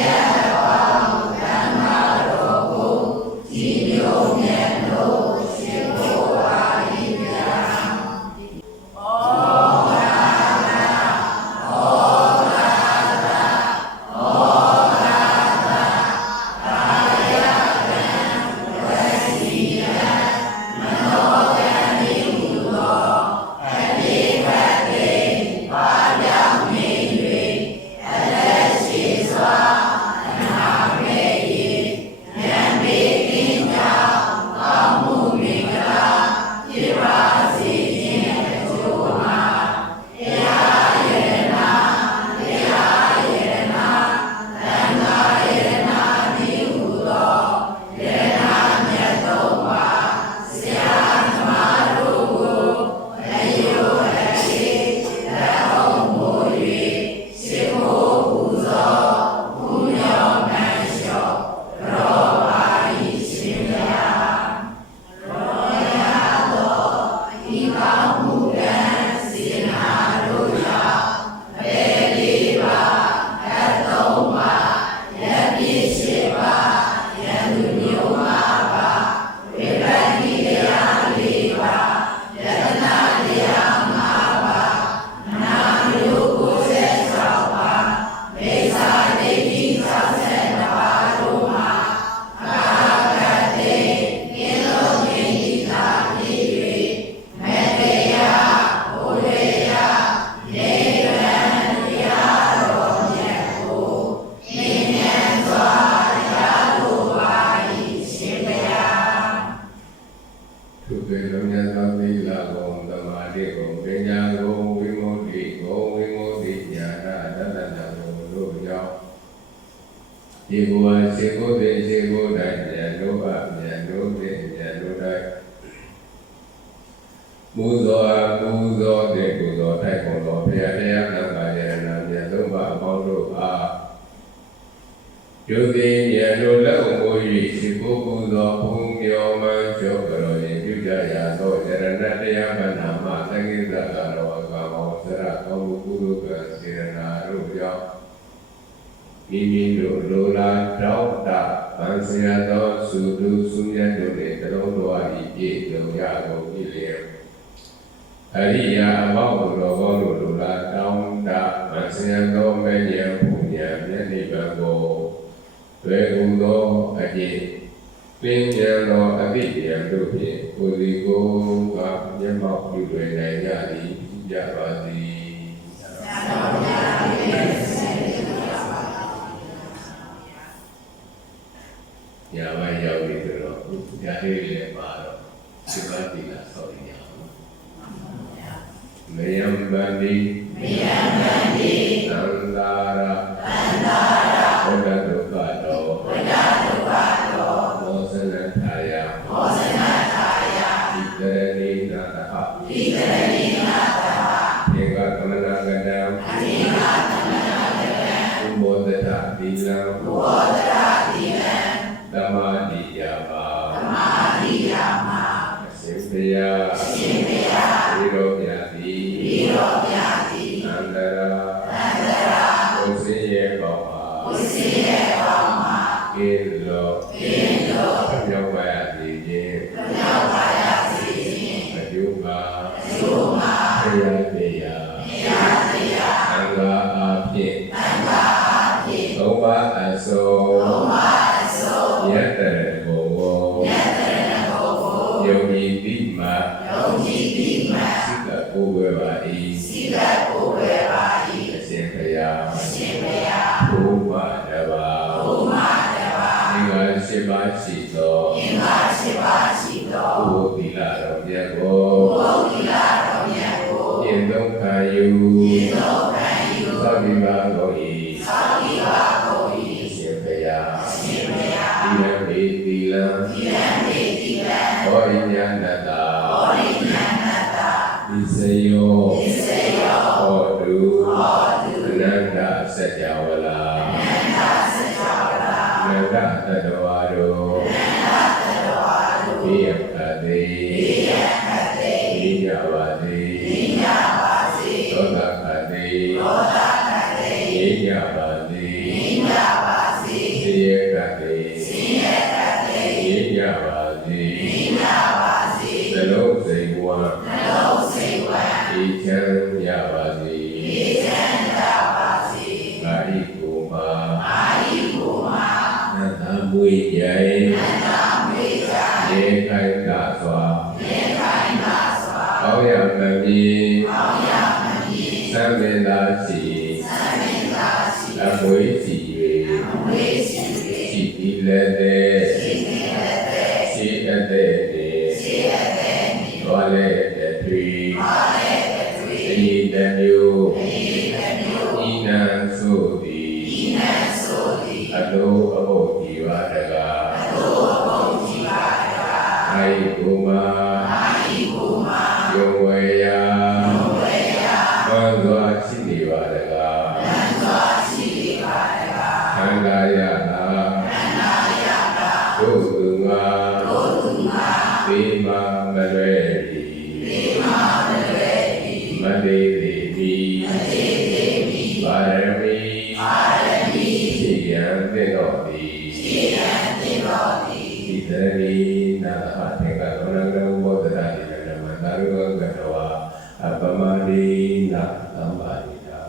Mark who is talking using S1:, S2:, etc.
S1: Yeah. ဒီဘဝစေကိုတဲ့စေကိုတိုင်းမြန်လို့အမြန်လို့တဲ့မြန်လို့တိုင်းမူဇောမူဇောတဲ့ပူဇောထိုက်ကုန်တော်ဘုရားတရားနာပါယရနာမြတ်သုံးပါအပေါင်းတို့အားယုတိမြန်လို့လက်ုံကို၍စေကိုပူဇောဘုံမြောမှန်ကျော်ကြောရင်ပြုကြရာသောယရဏတရားမနာမသင်္ကိတကာရောအကောင်ောသရကောင်းမှုကုသိုလ်ကံစေရနာတို့ကြောင့် မိမိတို့လိုလားတောင်းတဗန်ဆရာတော်သုတုဆုမြတ်တို့နဲ့တလုံးတော်ဤပြည့်စုံရကုန်ပြီလေအရိယာအဘောက်တော်ကောင်းတို့လိုလားတောင်းတဗန်ဆရာတော်မဉ္ဇဉ်ပူညာမျက်နှိဗ္ဗာန်ကိုတွေ့ကုသောအကျင့်ပင်ဉာဏ်တော်အတိယံတို့ဖြင့်ကိုယ်ဒီကိုယ်ကမျက်မှောက်ပြုလွယ်နိုင်ကြသည်ကြပါသည်ညာမရောက်ပြီဆိုတော့ညာလေးလည်းပါတော့စိမတိလာဆောက်ရအောင် မယံဗန္တိမယံဗန္တိသံသာရသံသာရဘုရားဒုက္ခ ပါ ခံယူသောဒီပါတော်၏သောဒီပါတော်၏အရှင်ဘုရားသီလမေသီလံသီလမေသီလံဘောရိညာဏတဘောရိညာဏတသစ္စယောသစ္စယောဟောတုဟောတုအနန္တစัจ java လာအနန္တစัจ java လာအနန္တတတဝါတို့အနန္တတတဝါတို့ဘေးရခတိဘေးရ ကြပါစေဘေးကြပါစေသေယခတိသေရင်းကြပါစေရင်းကြပါစေနှလုံးစိတ်ဝမ်းနှလုံးစိတ်ဝမ်းအေးချမ်းကြပါစေအေးချမ်းကြပါစေမာရိကိုမာမာရိကိုမာနန္တမွေကြိုင်နန္တမွေကြိုင်ရေခိုင်တာစွာရေခိုင်တာစွာကောင်းရမမီကောင်းရမမီသံမေသာစီသံမေသာစီအမွေစီ၍ အမွေစီ၍စီတိလည်းတဲ့စီရှိအပ်တဲ့နေရှိအပ်တဲ့နေတော်လည်းတဲ့ထွေတော်လည်းတဲ့ထွေအည်တမျိုးအည်တမျိုးဤနံဆိုသည်ဤနံဆိုသည်အလိုအဟုတ်ဒီပါတကားအလိုအဟုတ်ဒီပါတကားအိုင်ကုမာအိုင်ကုမာယောဝေ နာဒုသူငါသေမာမရွယ်ဒီသေမာမရွယ်ဒီမတေတိတိမတေတိတိပါရမီပါရမီသိယံသေတော်တိသိယံသေတော်တိဣတရိနာဟတေကရောဏကဘောဓရာတိနမတာရုကကတဝအပမတိနာသမ္ပါတိတာ